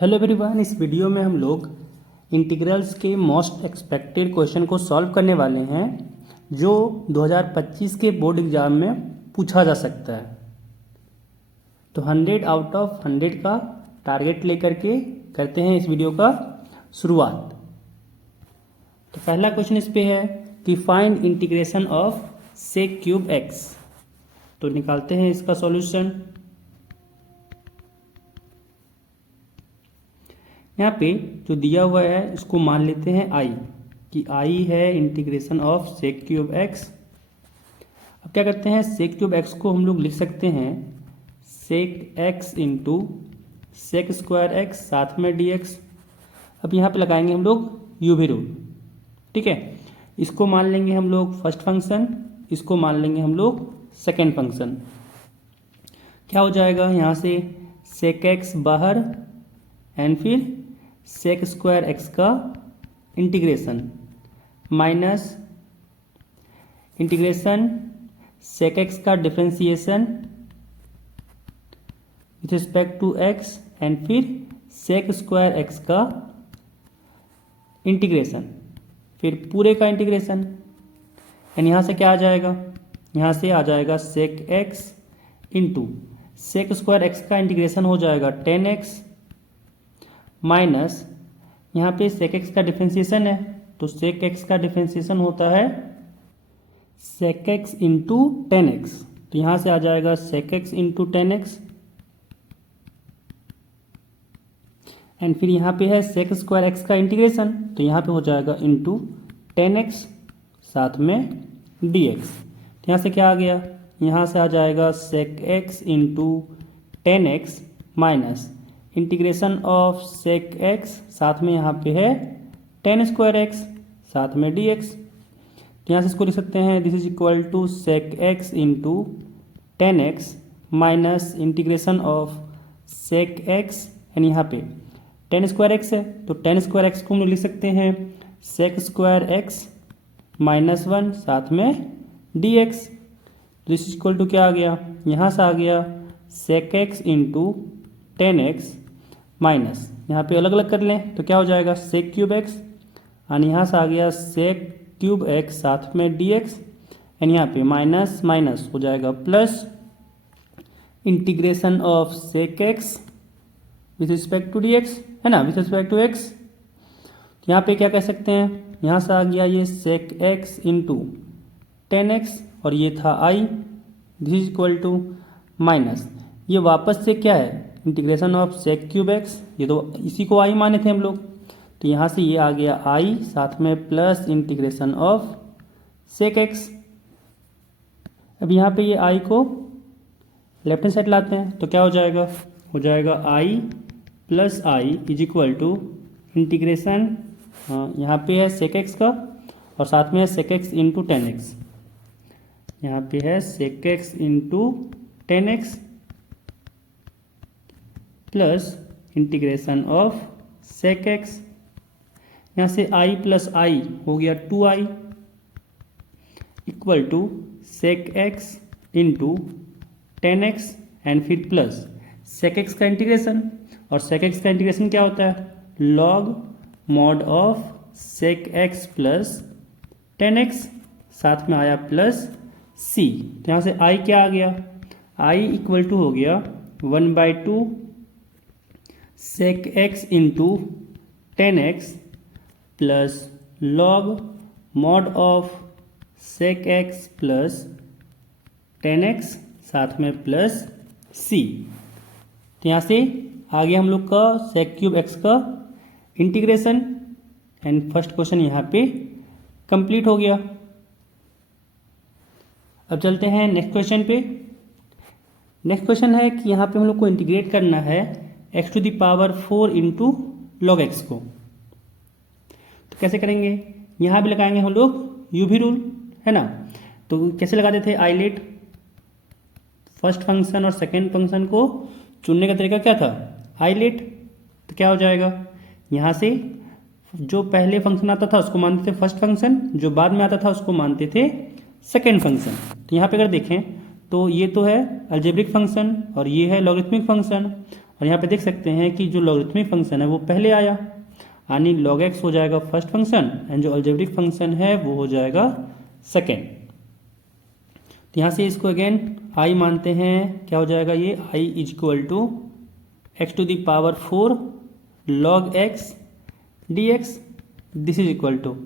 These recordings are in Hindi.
हेलो एवरीवन, इस वीडियो में हम लोग इंटीग्रल्स के मोस्ट एक्सपेक्टेड क्वेश्चन को सॉल्व करने वाले हैं जो 2025 के बोर्ड एग्जाम में पूछा जा सकता है। तो 100 आउट ऑफ 100 का टारगेट लेकर के करते हैं इस वीडियो का शुरुआत। तो पहला क्वेश्चन इस पे है कि find integration of sec cube x. तो निकालते हैं इसका सॉल्यूशन। यहाँ पे जो दिया हुआ है इसको मान लेते हैं आई, कि आई है integration of sec cube x. अब क्या करते हैं, सेक क्यूब एक्स को हम लोग लिख सकते हैं sec x into sec square x साथ में डी एक्स। अब यहाँ पे लगाएंगे हम लोग यूवी रूल, ठीक है। इसको मान लेंगे हम लोग फर्स्ट फंक्शन, इसको मान लेंगे हम लोग सेकेंड फंक्शन। क्या हो जाएगा, यहाँ से सेक एक्स बाहर एंड फिर सेक स्क्वायर एक्स का integration minus integration sec x का differentiation with respect to x and फिर सेक स्क्वायर एक्स का इंटीग्रेशन, फिर पूरे का इंटीग्रेशन। एंड यहाँ से क्या आ जाएगा, यहाँ से आ जाएगा sec x into sec square x का इंटीग्रेशन हो जाएगा 10x माइनस यहाँ पे सेक एक्स का डिफरेंशिएशन है, तो सेक एक्स का डिफरेंशिएशन होता है सेक एक्स इंटू 10x। तो यहाँ से आ जाएगा sec x into 10x and फिर यहाँ पे है सेक स्क्वायर एक्स का इंटीग्रेशन, तो यहाँ पे हो जाएगा इंटू 10x साथ में dx। तो यहाँ से क्या आ गया, यहाँ से आ जाएगा sec x into 10x minus integration of sec x साथ में यहाँ पे है 10 स्क्वायर एक्स साथ में dx। तो यहाँ से इसको लिख सकते हैं this is equal to sec x into 10x minus integration of sec x and यहाँ पे 10 स्क्वायर एक्स है, तो 10 स्क्वायर एक्स को हम लिख सकते हैं सेक स्क्वायर एक्स माइनस 1 साथ में dx। This is equal to क्या आ गया, यहाँ से आ गया सेक एक्स इंटू 10x माइनस यहाँ पे अलग अलग कर लें तो क्या हो जाएगा सेक क्यूब एक्स और यहाँ से आ गया सेक क्यूब एक्स साथ में dx एंड यहाँ पे माइनस माइनस हो जाएगा plus integration of sec x with respect to dx, है ना, विथ रिस्पेक्ट टू x। तो यहाँ पे क्या कह सकते हैं, यहाँ से आ गया ये सेक एक्स इंटू 10x और ये था i, this is equal to minus ये वापस से क्या है integration of sec cube x, ये तो इसी को आई माने थे हम लोग, तो यहाँ से ये आ गया आई साथ में plus integration of sec x. अब यहाँ पे ये आई को लेफ्ट हैंड साइड लाते हैं तो क्या हो जाएगा I plus I is equal to integration, यहाँ पे है सेक एक्स का और साथ में है सेक एक्स इंटू 10x। यहाँ पे है sec x into 10x plus integration of sec x, यहाँ से आई प्लस आई हो गया 2i equal to sec x into 10x and फिर प्लस सेक एक्स का इंटीग्रेशन, और सेक एक्स का इंटीग्रेशन क्या होता है log mod of sec x plus 10x साथ में आया प्लस c। तो यहाँ से i क्या आ गया, i इक्वल टू हो गया 1/2 sec x into 10x plus log mod of sec x plus 10x साथ में प्लस c। तो यहाँ से आगे हम लोग का सेक क्यूब एक्स का इंटीग्रेशन एंड फर्स्ट क्वेश्चन यहाँ पे कंप्लीट हो गया। अब चलते हैं नेक्स्ट क्वेश्चन पे। नेक्स्ट क्वेश्चन है कि यहाँ पे हम लोग को इंटीग्रेट करना है x to the power 4 into log x को। तो कैसे करेंगे, यहाँ भी लगाएंगे हम लोग यूवी रूल, है ना। तो कैसे लगाते थे, आइलेट फर्स्ट फंक्शन और सेकेंड फंक्शन को चुनने का तरीका क्या था, आइलेट। तो क्या हो जाएगा, यहाँ से जो पहले फंक्शन आता था उसको मानते थे फर्स्ट फंक्शन, जो बाद में आता था उसको मानते थे सेकेंड फंक्शन। तो यहाँ पे अगर देखें तो ये तो है अलजेब्रिक फंक्शन और ये है लॉगरिथमिक फंक्शन, और यहाँ पे देख सकते हैं कि जो लॉगरिथमिक फंक्शन है वो पहले आया, यानी log x हो जाएगा फर्स्ट फंक्शन एंड जो अलजेब्रिक फंक्शन है वो हो जाएगा सेकेंड। तो यहाँ से इसको अगेन i मानते हैं, क्या हो जाएगा ये i is equal to x to the power 4 log x dx, this is equal to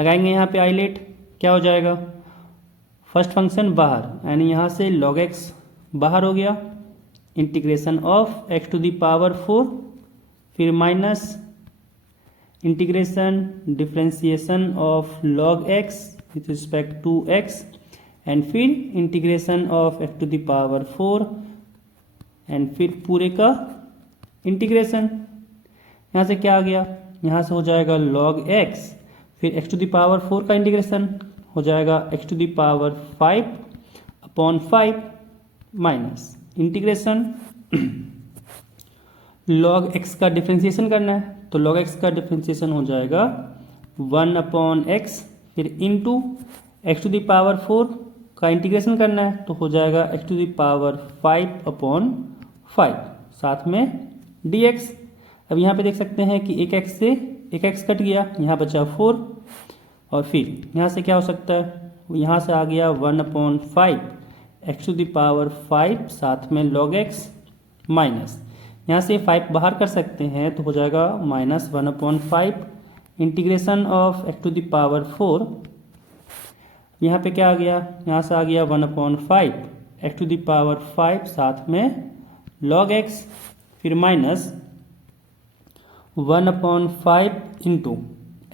लगाएंगे यहाँ पे आइलेट, क्या हो जाएगा फर्स्ट फंक्शन बाहर यानी यहाँ से log x बाहर हो गया, integration of x to the power 4 फिर minus integration differentiation of log x with respect to x and फिर integration of x to the power 4 and फिर पूरे का इंटीग्रेशन। यहाँ से क्या आ गया, यहाँ से हो जाएगा log x फिर x टू द पावर 4 का इंटीग्रेशन हो जाएगा x to the power 5 upon 5 minus integration log x का डिफ्रेंसिएशन करना है, तो log x का डिफ्रेंसिएशन हो जाएगा 1 अपॉन x फिर into x to the power 4 का इंटीग्रेशन करना है, तो हो जाएगा x to the power 5 upon 5 साथ में dx। अब यहाँ पे देख सकते हैं कि एक x से एक x कट गया, यहाँ बचा 4 और फिर यहाँ से क्या हो सकता है, यहाँ से आ गया 1 upon 5 x to the power 5 साथ में log x माइनस यहाँ से 5 बाहर कर सकते हैं तो हो जाएगा minus 1 upon 5 integration of x to the power 4। यहाँ पे क्या आ गया, यहाँ से आ गया 1 upon 5 x to the power 5 साथ में log x फिर minus 1 upon 5 into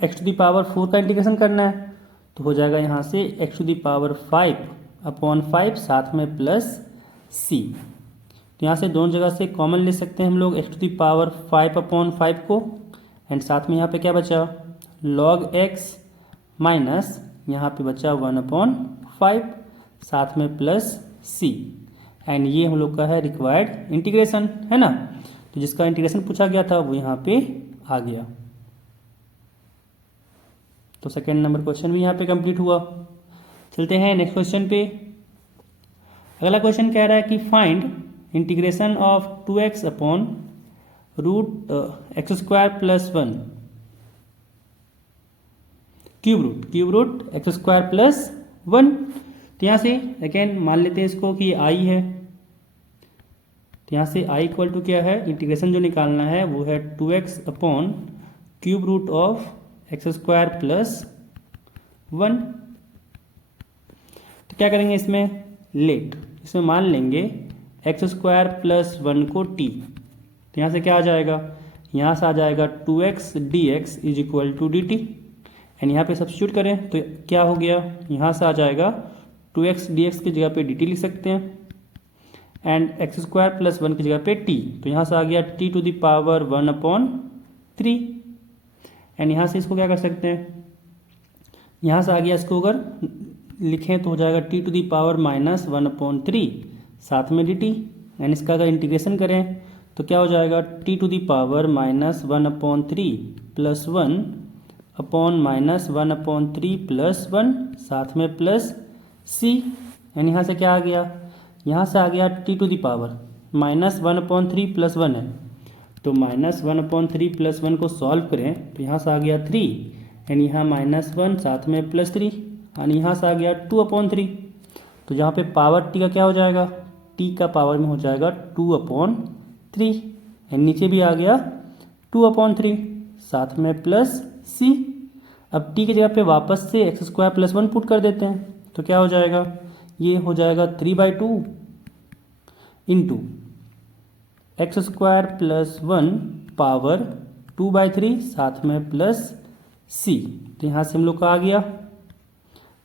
x to the power 4 का इंटीग्रेशन करना है, तो हो जाएगा यहाँ से x to the power 5 upon 5 साथ में प्लस c। तो यहाँ से दोनों जगह से कॉमन ले सकते हैं हम लोग x to the power 5 upon 5 को एंड साथ में यहाँ पे क्या बचा log x माइनस यहाँ पे बचा 1 अपॉन 5 साथ में प्लस c एंड ये हम लोग का है रिक्वायर्ड इंटीग्रेशन, है ना। तो जिसका इंटीग्रेशन पूछा गया था वो यहाँ पे आ गया। तो सेकेंड नंबर क्वेश्चन भी यहाँ पे कंप्लीट हुआ। चलते हैं नेक्स्ट क्वेश्चन पे। अगला क्वेश्चन कह रहा है कि find integration of 2x upon root x square plus 1 cube root x square plus 1। तो यहाँ से अगेन मान लेते हैं इसको कि i है, तो यहाँ से i इक्वल टू क्या है, इंटीग्रेशन जो निकालना है वो है 2x upon cube root of x square plus 1। तो क्या करेंगे इसमें लेट, इसमें मान लेंगे एक्स स्क्वायर प्लस 1 को t, तो यहाँ से क्या आ जाएगा, यहाँ से आ जाएगा 2x dx is equal to dt and यहाँ पे सब्स्टिट्यूट करें तो क्या हो गया, यहाँ से आ जाएगा 2x dx की जगह पे dt लिख सकते हैं एंड एक्स स्क्वायर प्लस 1 की जगह पे t, तो यहाँ से आ गया t to the power 1 upon 3 and यहाँ से इसको क्या कर सकते हैं, यहाँ से आ गया इसको अगर लिखें तो हो जाएगा t to the power minus 1 upon 3 साथ में dt एंड इसका अगर इंटीग्रेशन करें तो क्या हो जाएगा t to the power minus 1 upon 3 plus 1 upon minus 1 upon 3 plus 1 साथ में प्लस c एंड यहाँ से क्या आ गया, यहाँ से आ गया t to the power minus 1 upon 3 plus 1 है, तो माइनस 1 अपॉन 3 प्लस 1 को सॉल्व करें तो यहाँ से आ गया 3 एंड यहाँ माइनस 1 साथ में प्लस 3 यानी यहाँ से आ गया 2 अपॉन 3। तो जहाँ पे पावर t का क्या हो जाएगा, t का पावर में हो जाएगा 2 अपॉन 3 एंड नीचे भी आ गया 2 अपॉन 3 साथ में प्लस c। अब t की जगह पे वापस से एक्स स्क्वायर प्लस 1 पुट कर देते हैं तो क्या हो जाएगा, ये हो जाएगा 3/2 into x square plus 1 power 2/3 साथ में प्लस c। तो यहाँ से हम लोग का आ गया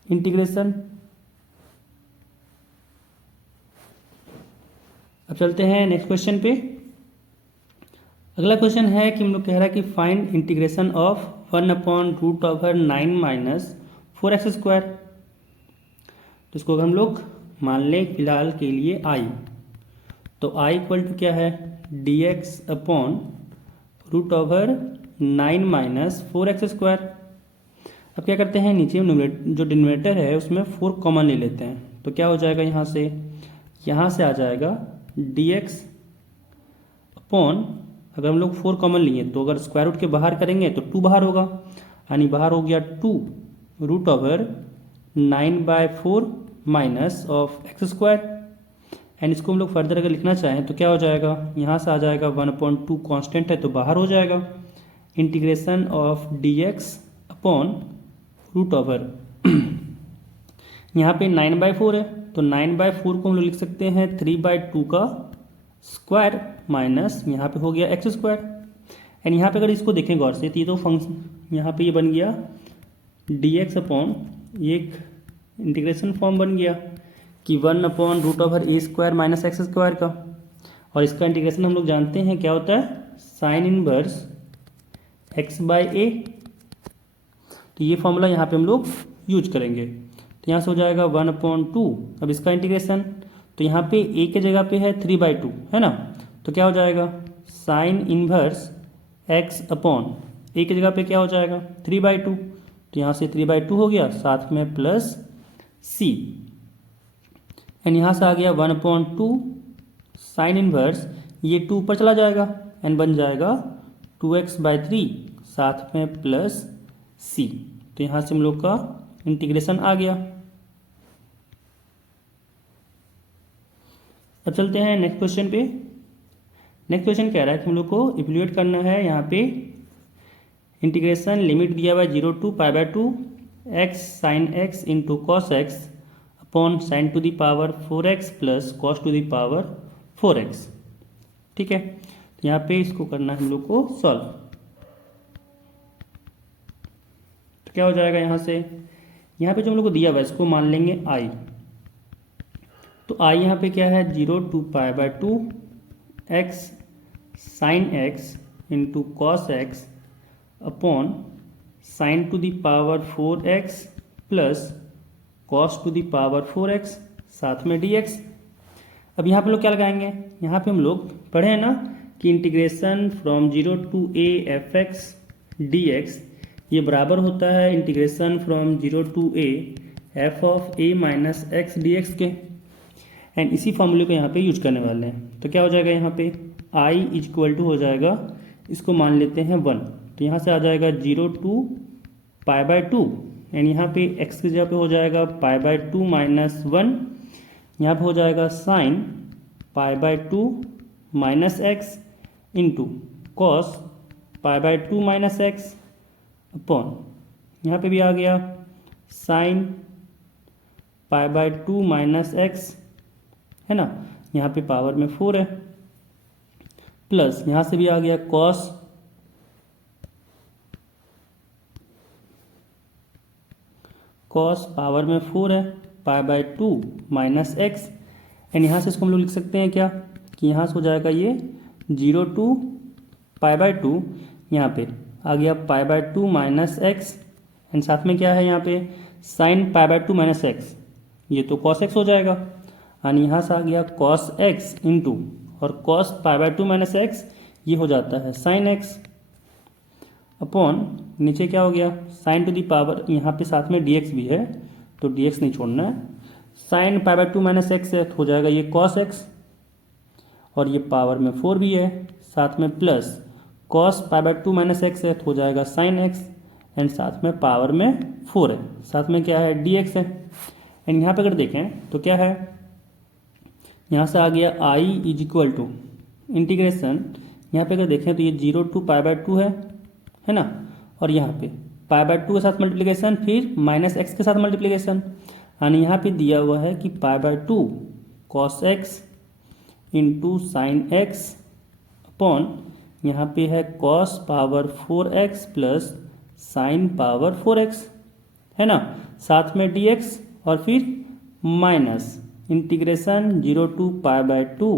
इंटीग्रेशन। अब चलते हैं नेक्स्ट क्वेश्चन पे। अगला क्वेश्चन है कि हम लोग कह रहा है कि find integration of 1 upon root over 9 minus 4x square. तो इसको हम लोग मान लें फिलहाल के लिए i, तो i इक्वल टू क्या है dx upon root over 9 minus 4x square. अब क्या करते हैं, नीचे जो डिनोमिनेटर है उसमें 4 कॉमन ले लेते हैं, तो क्या हो जाएगा, यहाँ से आ जाएगा dx अपॉन, अगर हम लोग 4 कॉमन लिए तो अगर स्क्वायर रूट के बाहर करेंगे तो 2 बाहर होगा, यानी बाहर हो गया 2 root over 9/4 minus of x square. And इसको हम लोग फर्दर अगर लिखना चाहें तो क्या हो जाएगा, यहाँ से आ जाएगा 1/2 कांस्टेंट है तो बाहर हो जाएगा, integration of dx upon root over यहाँ पे 9/4 है तो 9/4 को हम लोग लिख सकते हैं 3/2 का स्क्वायर माइनस यहाँ पे हो गया एक्स स्क्वायर। एंड यहाँ पे अगर इसको देखें गौर से तो ये तो फंक्शन यहाँ पे ये बन गया dx अपॉन, ये एक इंटीग्रेशन फॉर्म बन गया कि 1/√a² माइनस एक्स स्क्वायर का, और इसका इंटीग्रेशन हम लोग जानते हैं क्या होता है, साइन इनवर्स x/a। तो ये फॉर्मूला यहाँ पे हम लोग यूज करेंगे, तो यहाँ से हो जाएगा 1/2। अब इसका इंटीग्रेशन तो यहाँ पे a के जगह पे है 3/2 है ना, तो क्या हो जाएगा sine inverse x upon a की जगह पे क्या हो जाएगा 3/2, तो यहाँ से 3/2 हो गया, साथ में प्लस c। एंड यहाँ से आ गया 1/2 साइन इनवर्स, ये 2 ऊपर चला जाएगा एंड बन जाएगा 2x/3 साथ में प्लस c। तो यहाँ से हम लोग का इंटीग्रेशन आ गया। अब चलते हैं नेक्स्ट क्वेश्चन पे। नेक्स्ट क्वेश्चन कह रहा है कि हम लोग को इवैल्यूएट करना है यहाँ पे इंटीग्रेशन, लिमिट दिया हुआ है 0 to π/2 x sin x into cos x upon sine to the power 4x plus cos to the power 4x। ठीक है, तो यहाँ पे इसको करना है हम लोग को सॉल्व। तो क्या हो जाएगा यहाँ से, यहाँ पे जो हम लोग को दिया हुआ है इसको मान लेंगे i। तो i यहाँ पे क्या है 0 to π/2 x sine x into cos x upon sine to the power 4x plus cos to the power 4x साथ में dx। अब यहाँ पे लोग क्या लगाएंगे, यहाँ पे हम लोग पढ़े हैं ना कि integration from 0 to a fx dx ये बराबर होता है integration from 0 to a f of a minus x dx के। एंड इसी फॉर्मूले को यहाँ पे यूज करने वाले हैं, तो क्या हो जाएगा यहाँ पे i इक्वल टू हो जाएगा, इसको मान लेते हैं 1, तो यहाँ से आ जाएगा 0 to π/2 एंड यहाँ पे x की जगह पे हो जाएगा π/2 माइनस 1, यहाँ पे हो जाएगा sine π/2 minus x into cos π/2 minus x upon यहाँ पे भी आ गया साइन π/2 माइनस एक्स है ना, यहाँ पे पावर में 4 है, प्लस यहाँ से भी आ गया कॉस पावर में 4 है π/2 माइनस एक्स। एंड यहाँ से इसको हम लोग लिख सकते हैं क्या कि यहाँ से हो जाएगा ये 0 to π/2, यहाँ पे आ गया π/2 माइनस एक्स एंड साथ में क्या है यहाँ पे साइन π/2 माइनस एक्स, ये तो कॉस एक्स हो जाएगा, यानी यहाँ से आ गया कॉस एक्स इंटू और कॉस π/2 माइनस एक्स ये हो जाता है साइन एक्स अपॉन नीचे क्या हो गया साइन टू दी पावर, यहाँ पे साथ में dx भी है तो dx नहीं छोड़ना है, साइन π/2 माइनस एक्स हो जाएगा ये कॉस एक्स और ये पावर में 4 भी है, साथ में प्लस कॉस π/2 माइनस एक्स हो जाएगा साइन एक्स एंड साथ में पावर में 4 है, साथ में क्या है dx है। एंड यहाँ पे अगर देखें तो क्या है, यहाँ से आ गया i is equal to integration, यहाँ पे अगर देखें तो ये 0 to π/2 है ना, और यहाँ पे π/2 के साथ मल्टीप्लिकेशन फिर माइनस एक्स के साथ मल्टीप्लिकेशन, यानी यहाँ पे दिया हुआ है कि π/2 cos x into sine x upon यहाँ पे है cos power 4x plus sine power 4x है ना, साथ में dx और फिर माइनस इंटीग्रेशन 0 to π/2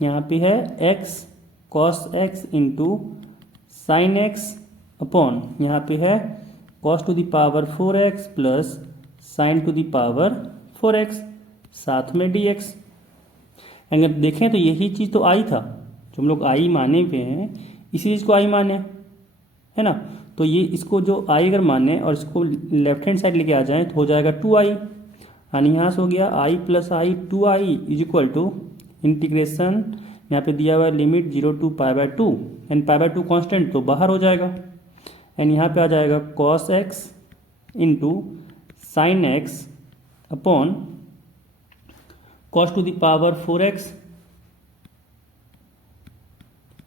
यहाँ पे है x cos x into sine x upon यहाँ पे है cos to the power 4x plus sine to the power 4x साथ में dx। अगर देखें तो यही चीज़ तो आई था, जो हम लोग आई माने पे हैं इसी चीज़ को आई माने है ना, तो ये इसको जो आई अगर माने और इसको लेफ्ट हैंड साइड लेके आ जाएं तो हो जाएगा 2i, यानी यहाँ से हो गया i plus i 2i is equal to integration यहाँ पे दिया हुआ है लिमिट 0 to π/2 एंड π/2 कांस्टेंट तो बाहर हो जाएगा एंड यहाँ पे आ जाएगा cos x into sine x upon cos to the power 4x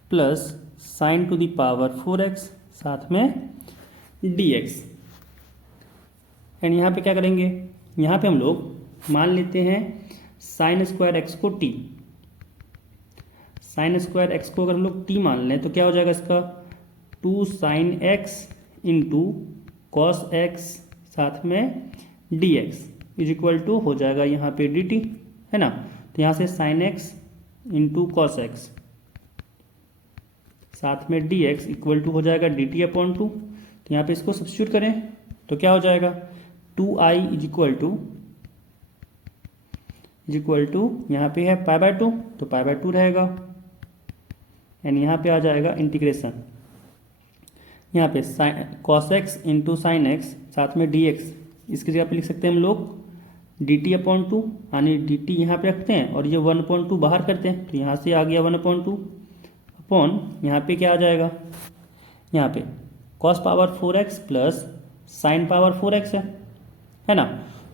plus sine to the power 4x साथ में dx। एंड यहाँ पे क्या करेंगे, यहाँ पे हम लोग मान लेते हैं साइन स्क्वायर एक्स को t। साइन स्क्वायर एक्स को अगर हम लोग t मान लें तो क्या हो जाएगा इसका 2 sine x into cos x साथ में dx इज इक्वल टू हो जाएगा यहाँ पे dt, है ना। तो यहाँ से sine x into cos x साथ में dx इक्वल टू हो जाएगा dt अपॉन 2। तो यहाँ पे इसको सब्स्टिट्यूट करें तो क्या हो जाएगा 2i इज इक्वल टू यहाँ पे है π/2 तो π/2 रहेगा एंड यहाँ पे आ जाएगा इंटीग्रेशन, यहाँ पे cos x into sine x साथ में dx, इसकी जगह पे लिख सकते हैं हम लोग dt अपॉन 2, यानी dt यहाँ पे रखते हैं और ये 1/2 बाहर करते हैं तो यहाँ से आ गया 1/2 अपॉन यहाँ पे क्या आ जाएगा, यहाँ पे cos power 4x plus sine power 4x है ना।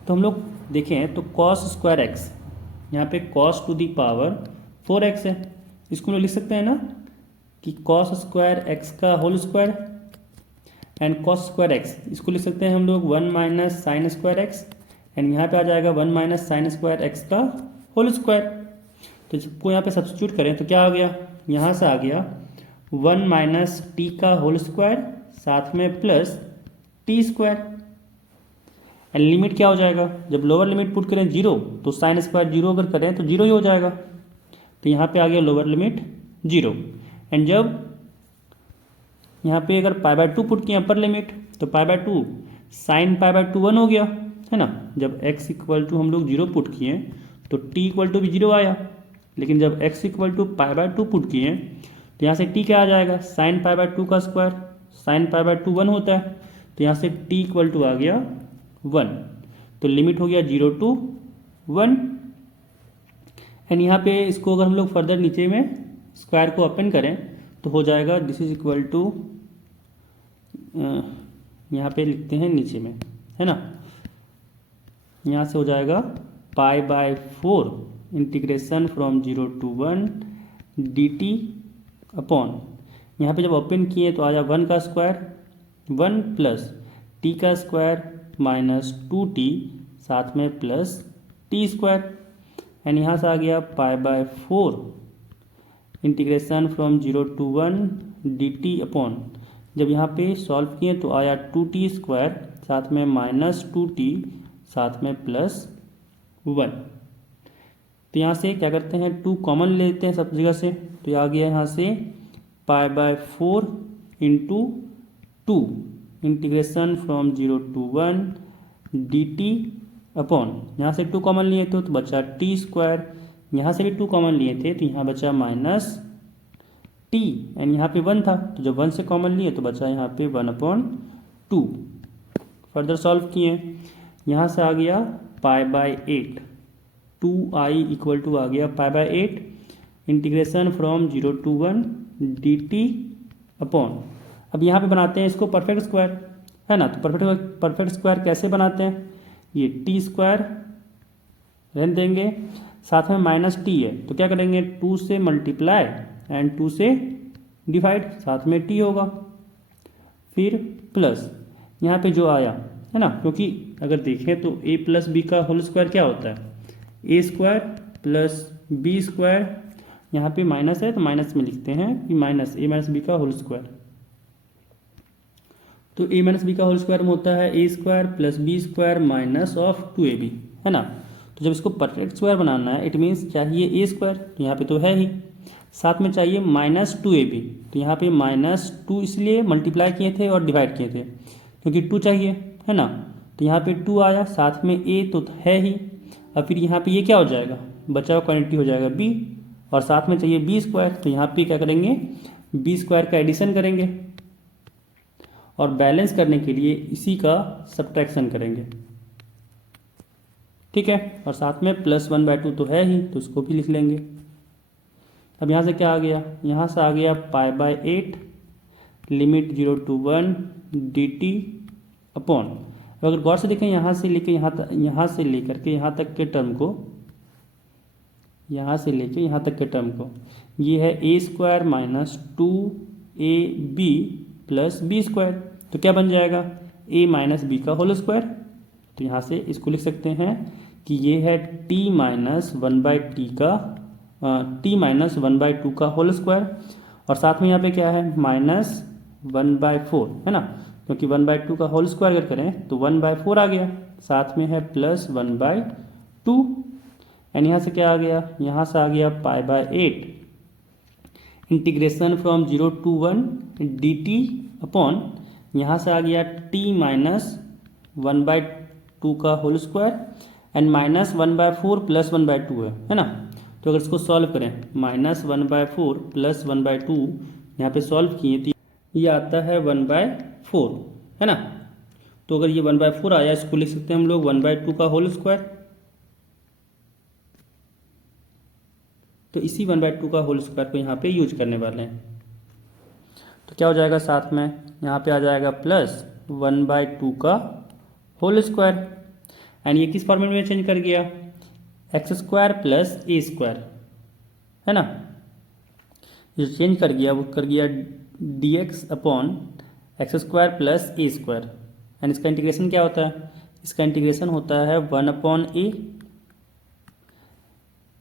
तो हम लोग देखें तो cos स्क्वायर एक्स, यहाँ पे cos to the power 4x है, इसको लोग लिख सकते हैं ना कि cos स्क्वायर एक्स का whole square and cos square x, इसको लिख सकते हैं हम लोग 1 minus sine square x and यहाँ पे आ जाएगा 1 माइनस साइन स्क्वायर एक्स का होल स्क्वायर। तो इसको यहाँ पे सब्स्टिट्यूट करें तो क्या आ गया, यहाँ से आ गया 1 माइनस टी का होल स्क्वायर साथ में plus T square and limit क्या हो जाएगा, जब लोअर लिमिट पुट करें 0 तो साइन स्क्वायर 0 अगर करें तो 0 ही हो जाएगा। तो यहाँ पे आ गया लोअर लिमिट 0 एंड जब यहाँ पे अगर π/2 पुट किया अपर लिमिट तो π/2 साइन π/2 1 हो गया, है ना। जब x इक्वल टू हम लोग 0 पुट किए तो t इक्वल टू भी 0 आया, लेकिन जब x इक्वल टू π/2 पुट किए तो यहाँ से t क्या आ जाएगा, साइन π/2 का स्क्वायर, साइन π/2 1 होता है तो यहाँ से t इक्वल टू आ गया 1, तो लिमिट हो गया 0 to 1 एंड यहाँ पे इसको अगर हम लोग फर्दर नीचे में स्क्वायर को ओपन करें तो हो जाएगा दिस इज इक्वल टू, यहाँ पे लिखते हैं नीचे में, है ना। यहाँ से हो जाएगा π/4 integration from 0 to 1 dt upon, यहाँ पे जब ओपन किए तो आया 1 का स्क्वायर 1 प्लस टी का स्क्वायर माइनस 2t साथ में प्लस टी स्क्वायर एंड यहाँ से आ गया π/4 integration from 0 to 1 dt upon, जब यहाँ पे सॉल्व किए तो आया 2t स्क्वायर साथ में माइनस 2t साथ में प्लस 1। तो यहाँ से क्या करते हैं 2 कॉमन लेते हैं सब जगह से, तो आ गया यहाँ से π/4 into 2 integration from 0 to 1 dt upon, यहाँ से 2 कॉमन लिए तो बचा टी स्क्वायर, यहाँ से भी 2 कॉमन लिए थे तो यहाँ बचा माइनस टी एंड यहाँ पे 1 था तो जब 1 से कॉमन लिए तो बचा यहाँ पे 1/2। फर्दर सॉल्व किए, यहाँ से आ गया π/8, 2i इक्वल टू आ गया π/8 integration from 0 to 1 dt upon, अब यहाँ पे बनाते हैं इसको परफेक्ट स्क्वायर, है ना। तो परफेक्ट स्क्वायर कैसे बनाते हैं, ये टी स्क्वायर रहने देंगे साथ में माइनस टी है तो क्या करेंगे 2 से मल्टीप्लाई एंड 2 से डिवाइड, साथ में टी होगा, फिर प्लस यहाँ पे जो आया, है ना, क्योंकि अगर देखें तो a प्लस बी का होल स्क्वायर क्या होता है, a square plus b square, यहाँ पे माइनस है तो माइनस में लिखते हैं कि माइनस a माइनस बी का होल स्क्वायर। तो a माइनस बी का होल स्क्वायर में होता है a square plus b square minus of 2ab, है ना। तो जब इसको परफेक्ट स्क्वायर बनाना है इट मीन्स चाहिए ए स्क्वायर, तो यहाँ पे तो है ही, साथ में चाहिए माइनस 2ab, तो यहाँ पे माइनस 2 इसलिए मल्टीप्लाई किए थे और डिवाइड किए थे क्योंकि 2 चाहिए, है ना। तो यहाँ पे 2 आया, साथ में a तो है ही, अब फिर यहाँ पे ये क्या हो जाएगा, बचा हुआ क्वांटिटी हो जाएगा b और साथ में चाहिए बी स्क्वायर, तो यहाँ पे क्या करेंगे बी स्क्वायर का एडिशन करेंगे और बैलेंस करने के लिए इसी का सब्ट्रैक्शन करेंगे, ठीक है। और साथ में +1/2 तो है ही तो उसको भी लिख लेंगे अब यहाँ से क्या आ गया, यहाँ से आ गया π/8 लिमिट 0 to 1 dt अपॉन, अगर गौर से देखें यहाँ से लेके यहाँ से लेकर के यहाँ तक के टर्म को, यहाँ से लेके यहाँ तक के टर्म को, ये है a² minus 2ab plus b²। तो क्या बन जाएगा, a माइनस बी का होल स्क्वायर। तो यहाँ से इसको लिख सकते हैं कि ये है t माइनस 1/t का t माइनस 1/2 का होल स्क्वायर, और साथ में यहाँ पे क्या है माइनस 1/4 है ना, क्योंकि 1/2 का होल स्क्वायर अगर करें तो 1/4 आ गया, साथ में है प्लस 1/2। एंड यहाँ से क्या आ गया, यहाँ से आ गया π/8 integration from 0 to 1 dt upon, यहाँ से आ गया t माइनस 1/2 का whole square and minus 1/4 plus 1/2 है ना। तो अगर इसको सॉल्व करें, माइनस 1/4 प्लस 1/2 यहाँ पे सॉल्व किए तो ये आता है 1/4 है ना। तो अगर ये 1/4 आया, इसको लिख सकते हैं हम लोग 1/2 का होल स्क्वायर। तो इसी 1/2 का होल स्क्वायर को यहाँ पे यूज करने वाले हैं। तो क्या हो जाएगा, साथ में यहाँ पे आ जाएगा प्लस 1/2 का होल स्क्वायर, एंड ये किस फॉर्मेट में चेंज कर गया, x² प्लस a² है ना। जो चेंज कर गया वो कर गया dx upon x² plus a²। And इसका इंटीग्रेशन क्या होता है, इसका इंटीग्रेशन होता है 1/a।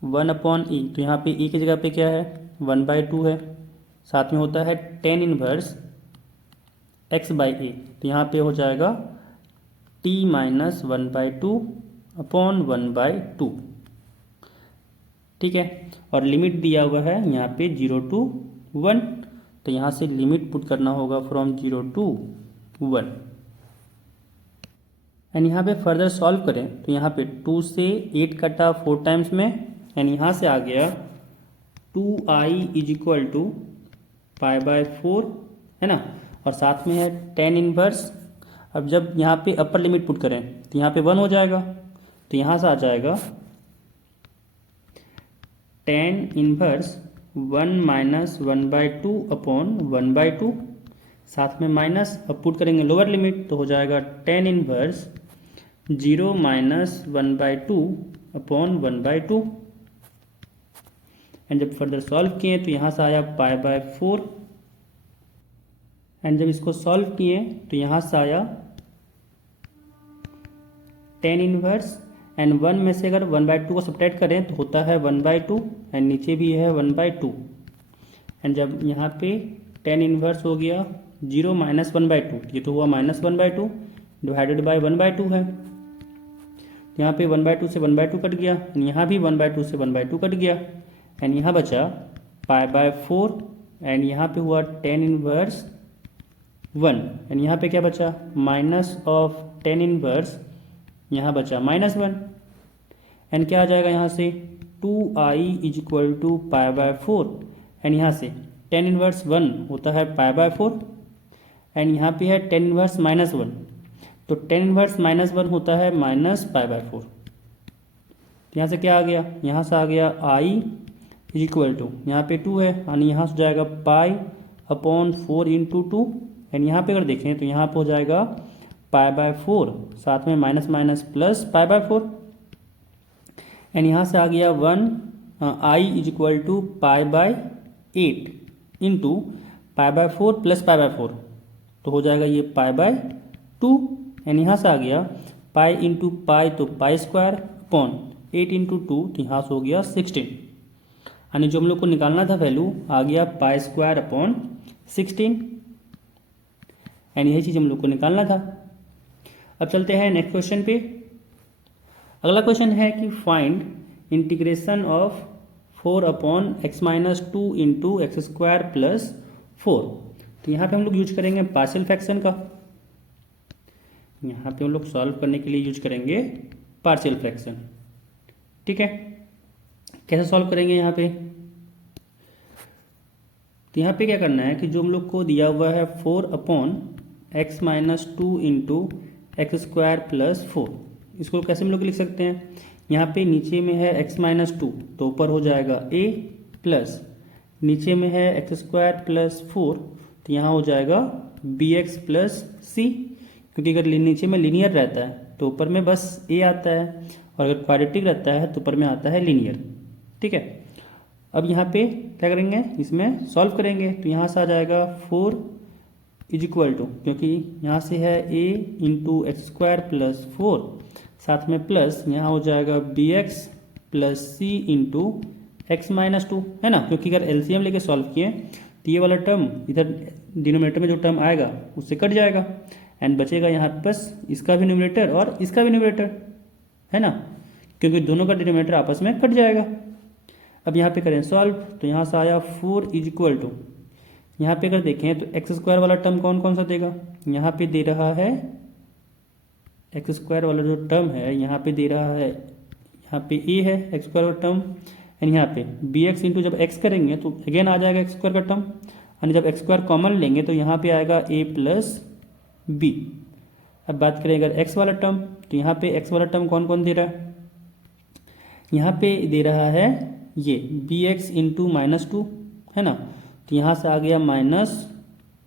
तो यहाँ पे a की जगह पे क्या है 1/2 है, साथ में होता है tan इनवर्स x/a। तो यहाँ पे हो जाएगा t माइनस 1/2 अपॉन 1/2, ठीक है। और लिमिट दिया हुआ है यहाँ पे 0 to 1, तो यहाँ से लिमिट पुट करना होगा फ्रॉम 0 to 1। एंड यहाँ पे फर्दर सॉल्व करें तो यहाँ पे 2 से 8 कटा 4 टाइम्स में, एंड यहाँ से आ गया 2i इज इक्वल टू π/4 है ना, और साथ में है tan इनवर्स। अब जब यहाँ पे अपर लिमिट पुट करें तो यहाँ पे 1 हो जाएगा, तो यहाँ से आ जाएगा tan इनवर्स 1 माइनस 1/2 अपॉन 1/2, साथ में माइनस, अब पुट करेंगे लोअर लिमिट तो हो जाएगा tan inverse 0 minus 1/2 upon 1/2। And जब फर्दर सॉल्व किए तो यहाँ से आया π/4, एंड जब इसको सॉल्व किए तो यहाँ से आया tan इनवर्स, एंड 1 में से अगर 1/2 को सब्ट्रैक्ट करें तो होता है 1/2, एंड नीचे भी है 1/2। एंड जब यहाँ पे tan इनवर्स हो गया 0 माइनस 1/2, ये तो हुआ माइनस 1/2 डिवाइडेड बाय 1/2 है, तो यहाँ पे 1/2 से 1/2 कट गया, यहाँ भी 1/2 से 1/2 कट गया, एंड यहाँ बचा π/4, एंड यहाँ पे हुआ tan इनवर्स 1, एंड यहाँ पे क्या बचा माइनस ऑफ tan इनवर्स, यहाँ बचा -1, एंड क्या आ जाएगा यहाँ से 2i is equal to π/4, and यहाँ से tan इनवर्स 1 होता है π/4, एंड यहाँ पे है tan इनवर्स -1, तो tan इनवर्स -1 होता है माइनस π/4। यहाँ से क्या आ गया, यहाँ से आ गया i इज इक्वल टू, यहाँ पे 2 है, यानी यहाँ से जाएगा π/4 इंटू 2, एंड यहाँ पे अगर देखें तो यहाँ पे हो जाएगा π/4, साथ में माइनस माइनस प्लस π/4, एंड यहाँ से आ गया 1 i is equal to π/8 into π/4 plus π/4, तो हो जाएगा ये π/2, एंड यहाँ से आ गया पाई इंटू पाई तो π² अपॉन 8 इंटू 2, तो यहाँ से हो गया 16, यानी जो हम लोग को निकालना था वैल्यू आ गया π² अपॉन 16, एंड यही चीज़ हम लोग को निकालना था। अब चलते हैं नेक्स्ट क्वेश्चन पे। अगला क्वेश्चन है कि find integration of 4 upon x minus 2 into x² plus 4। तो यहाँ पे हम लोग यूज करेंगे पार्शियल फ्रैक्शन का, यहाँ पे हम लोग सॉल्व करने के लिए यूज करेंगे पार्शियल फ्रैक्शन, ठीक है। कैसे सॉल्व करेंगे यहाँ पे, तो यहाँ पे क्या करना है कि जो हम लोग को दिया हुआ है 4 upon x minus 2 into x² plus 4, इसको कैसे हम लोग लिख सकते हैं, यहाँ पे नीचे में है x माइनस 2 तो ऊपर हो जाएगा a प्लस नीचे में है एक्स स्क्वायर प्लस 4, तो यहाँ हो जाएगा बी एक्स प्लस सी, क्योंकि अगर नीचे में लीनियर रहता है तो ऊपर में बस ए आता है, और अगर क्वाड्रेटिक रहता है तो ऊपर में आता है लीनियर। ठीक है, अब यहाँ पे क्या करेंगे, इसमें सॉल्व करेंगे, तो यहाँ से आ जाएगा 4 इज इक्वल टू, क्योंकि यहाँ से है a into x square plus 4, साथ में प्लस यहाँ हो जाएगा बी एक्स प्लस सी इंटू एक्स माइनस 2, है ना, क्योंकि अगर एलसीएम लेके सॉल्व किए तो ये वाला टर्म इधर डिनोमिनेटर में जो टर्म आएगा उससे कट जाएगा, एंड बचेगा यहाँ बस इसका भी न्यूमरेटर और इसका भी न्यूमरेटर, है ना, क्योंकि दोनों का डिनोमिनेटर आपस में कट जाएगा। अब यहाँ पे करें सॉल्व, तो यहाँ से आया 4 इज इक्वल टू, यहाँ पे अगर देखें तो एक्स स्क्वायर वाला टर्म कौन कौन सा देगा, यहाँ पे दे रहा है एक्स स्क्वायर वाला जो टर्म है, यहाँ पे दे रहा है, यहाँ पे ए है एक्स स्क्वायर वाला टर्म, एंड यहाँ पे बी एक्स इंटू जब एक्स करेंगे तो अगेन आ जाएगा एक्स स्क्वायर का टर्म, एंड जब एक्स स्क्वायर कॉमन लेंगे तो यहाँ पे आएगा ए प्लस बी। अब बात करें अगर एक्स वाला टर्म, तो यहाँ पे एक्स वाला टर्म कौन कौन दे रहा है, यहाँ पे दे रहा है ये बी एक्स इंटू माइनस 2, है ना, तो यहाँ से आ गया माइनस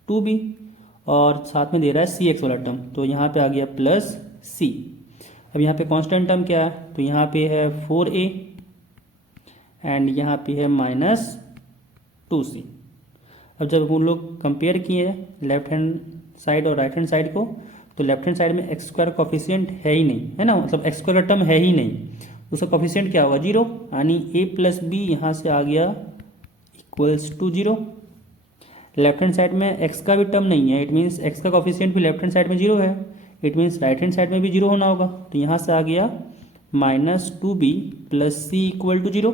2b, और साथ में दे रहा है सी एक्स वाला टर्म, तो यहाँ पे आ गया प्लस सी। अब यहाँ पे कांस्टेंट टर्म क्या है, तो यहाँ पे है 4a एंड यहाँ पे है माइनस 2c। अब जब हम लोग कंपेयर किए लेफ्ट हैंड साइड और राइट हैंड साइड को, तो लेफ्ट हैंड साइड में एक्स स्क्वायर कॉफिशिएंट है ही नहीं, है ना, मतलब एक्स स्क्वायर का टर्म है ही नहीं, उसका कॉफिशिएंट क्या होगा 0, यानी a प्लस बी यहाँ से आ गया equals to 0। Left hand side में x का भी टर्म नहीं है, इट मीन्स x का कॉफिशिएंट भी लेफ्ट हैंड साइड में 0 है, it means right hand side में भी 0 होना होगा, तो यहाँ से आ गया minus 2b plus c equal to 0,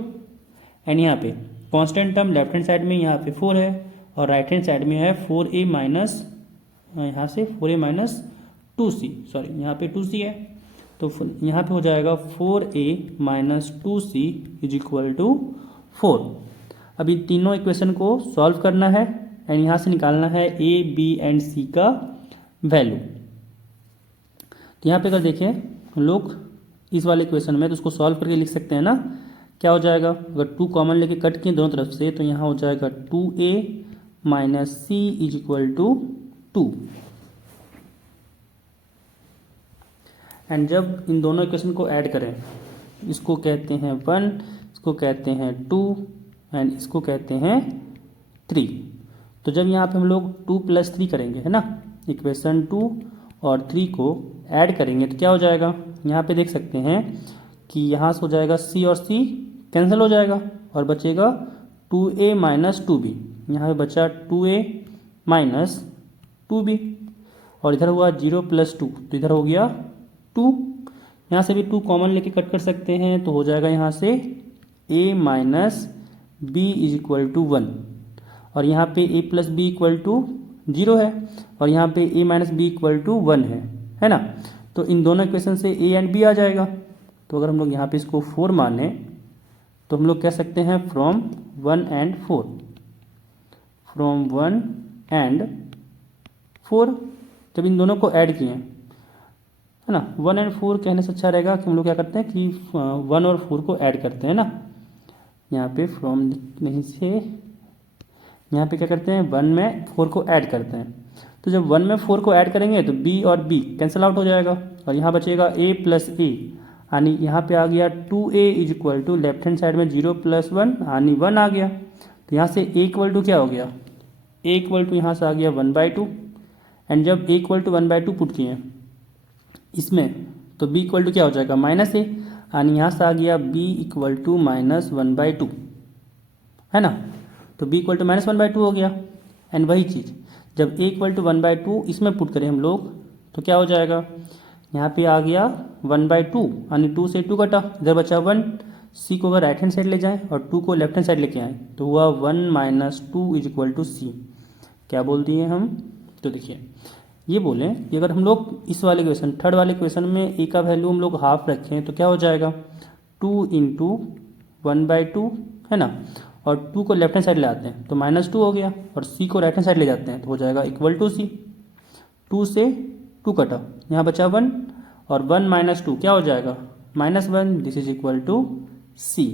and यहाँ पे constant term left hand side में यहाँ पे 4 है, और राइट हैंड साइड में है 4a माइनस, यहाँ से 4a माइनस 2c, सॉरी यहाँ पे 2c है, तो यहाँ पे हो जाएगा 4a minus 2c is equal to 4। अभी तीनों इक्वेशन को सॉल्व करना है एंड यहाँ से निकालना है a, b एंड c का वैल्यू। तो यहाँ पे अगर देखें हम लोग इस वाले इक्वेशन में, तो उसको सॉल्व करके लिख सकते हैं ना, क्या हो जाएगा, अगर 2 कॉमन लेके कट किए दोनों तरफ से, तो यहाँ हो जाएगा 2a minus c is equal to 2, and जब इन दोनों इक्वेशन को ऐड करें, इसको कहते हैं 1, इसको कहते हैं 2 एंड इसको कहते हैं 3, तो जब यहाँ पे हम लोग 2 प्लस 3 करेंगे, है ना, इक्वेशन 2 और 3 को ऐड करेंगे तो क्या हो जाएगा, यहाँ पे देख सकते हैं कि यहाँ से हो जाएगा c और c कैंसिल हो जाएगा और बचेगा 2a माइनस 2b, यहाँ पे बचा 2a माइनस 2b, और इधर हुआ 0 प्लस 2, तो इधर हो गया 2, यहाँ से भी 2 कॉमन लेके कट कर सकते हैं, तो हो जाएगा यहाँ से a minus b is equal to 1, और यहाँ पे a plus b equal to 0 है, और यहाँ पे a minus b equal to 1 है ना, तो इन दोनों इक्वेशन से a एंड b आ जाएगा। तो अगर हम लोग यहाँ पे इसको 4 माने तो हम लोग कह सकते हैं फ्रॉम 1 एंड 4, फ्रॉम 1 एंड 4, जब इन दोनों को ऐड किए, है ना, 1 एंड 4 कहने से अच्छा रहेगा कि हम लोग क्या करते हैं कि 1 और 4 को ऐड करते हैं ना, यहाँ पे फ्रॉम नहीं से यहाँ पे क्या करते हैं 1 में 4 को ऐड करते हैं, तो जब 1 में 4 को ऐड करेंगे तो b और b कैंसिल आउट हो जाएगा, और यहाँ बचेगा a प्लस a, यानी यहाँ पे आ गया 2a is equal to left hand side में 0 प्लस 1 यानी 1 आ गया, तो यहाँ से a इक्वल टू क्या हो गया, a इक्वल टू यहाँ से आ गया 1/2, एंड जब a इक्वल टू 1/2 पुट किए इसमें तो b इक्वल टू क्या हो जाएगा माइनस a, यानी यहाँ से आ गया b इक्वल टू माइनस 1/2, है ना, तो b इक्वल टू माइनस 1/2 हो गया, एंड वही चीज़ जब a इक्वल टू 1/2 इसमें पुट करें हम लोग तो क्या हो जाएगा, यहाँ पे आ गया 1/2, यानी 2 से 2 कटा, इधर बचा 1, c को अगर राइट हैंड साइड ले जाएं और 2 को लेफ्ट हैंड साइड लेके आएँ तो हुआ 1 माइनस 2 इज इक्वल टू सी। क्या बोल दिए हम, तो देखिए ये बोलें कि अगर हम लोग इस वाले क्वेश्चन थर्ड वाले क्वेश्चन में a का वैल्यू हम लोग हाफ रखें तो क्या हो जाएगा 2 इंटू 1/2, है ना, और 2 को लेफ्ट हैंड साइड ले आते हैं तो -2 हो गया, और c को राइट हैंड साइड ले जाते हैं तो हो जाएगा इक्वल टू सी, 2 से 2 कटा, यहाँ बचा 1, और 1 माइनस 2 क्या हो जाएगा -1, दिस इज इक्वल टू सी।